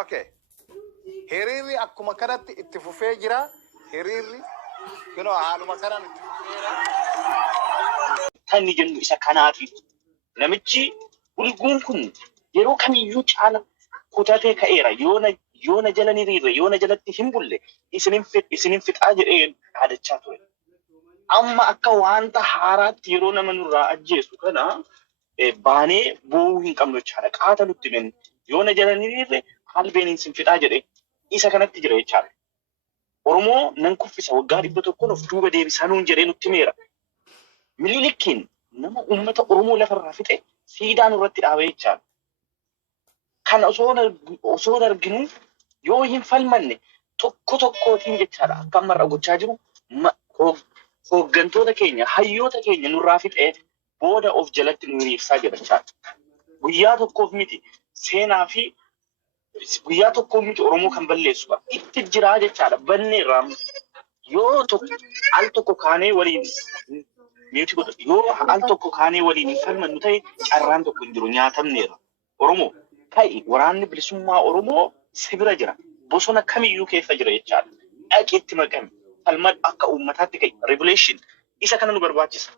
Okay. Hiriirri akkuma kanatti itti fufee jira. Hiriirri kunoo haaluma kanaan itti fufeera. Kan jennu isa kanaati. Namichi ulguun kun yeroo kamiyyuu caala kutatee ka'eera. Yoona jala ni riirre, yoona jalatti hin bulle isinin fixaa jedhee yaadachaa ture. Amma akka wanta haaraatti yeroo nama nurraa ajjeesu kana baanee boo'uu hin qabnu jechaadha. Qaata nutti men yoona jala ni riirre halbeen isin fixaa jedhee isa kanatti jira jechaadha. Oromoo nan kuffisa waggaa 100 of duuba deebisaa nuun jedhee nutti meera. Mililikkiin nama uummata Oromoo lafarraa fixe siidaa nurratti dhaabee jechaadha. Kana osoo arginu yoo hin falmanne tokkootiin jechaadha. Akka ammarra gochaa jiru hooggantoota keenya, hayyoota keenya nurraa fixee booda of jalatti nu hiriirsaa jira jechaadha. Guyyaa tokkoof miti seenaa fi guyyaa tokkoof miti Oromoo kan balleessu itti jiraa jechaadha. Banneerraa yoo al tokko kaanee waliin hin falmannu ta'e carraan tokko hin jiru nyaatamneera. Oromoo kai waraanni bilisummaa Oromoo sibira jira. Bosona kamiyyuu keessa jira jechaadha. Dhaqiitti maqame falmad akka uummataatti kai revelation isa kana nu barbaachisa.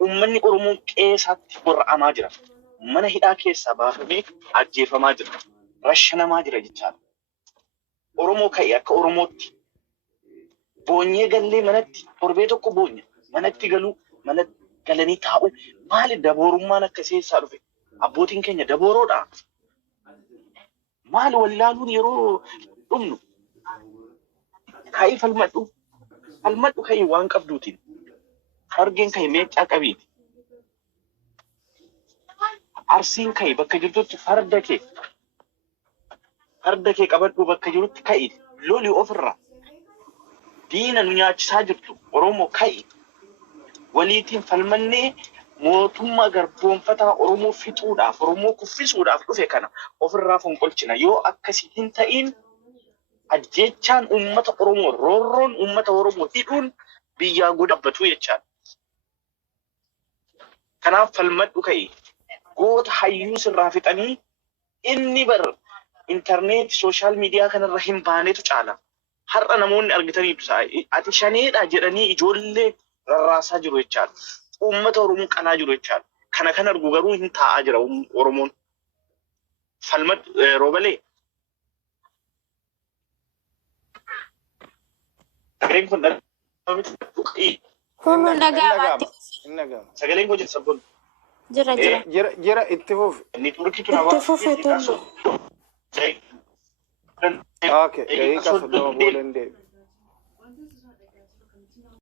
Uummanni Oromoo qeesaatti warra'amaa jira. Mana hidhaa keessaa baafamee ajjeefamaa jira. Rashanamaa jira jechaadha. Oromoo kai akka Oromootti boonyee gallee manatti torbee tokko boonya manatti galuu mana galanii taa'u maali daboorummaan akka keessaa dhufe abbootiin keenya dabooroodha. Maali wallaaluun yeroo dhumnu kai falmadhu kai waan qabduutiin hargeen kai meeccaa qabiiti. Arsiin kai bakka jirtutti farda kee qabadhu bakka jirutti kai loli ofirraa diina nu nyaachisaa jirtu Oromoo kai waliitiin falmannee mootummaa garboonfataa Oromoo fixuudhaaf Oromoo kuffisuudhaaf dhufe kana ofirraa fonqolchina. Yoo akkasii hin ta'in ajjechaan uummata Oromoo roorroon uummata Oromoo hidhuun biyyaa godhabbatu jechaadha. Kanaaf falmadhu kai goota hayyuu sirraa fixanii inni bar internet social media kanarra hin baanetu caala. Har'a namoonni argitaniitu ati shaneedha jedhanii ijoollee rarraasaa jiru jechaadha. Uummata Oromoo qanaa jiru jechaadha. Kana kan argu garuu hin taa'aa jira Oromoon. Falmad Roobalee. Sagaleen kun dhagaamaatti. Sagaleen kun sabboon. Jira itti fufi. Neetworkiitu nama. Itti fufi tollu. Okay, kaasa dama booda hin deebi.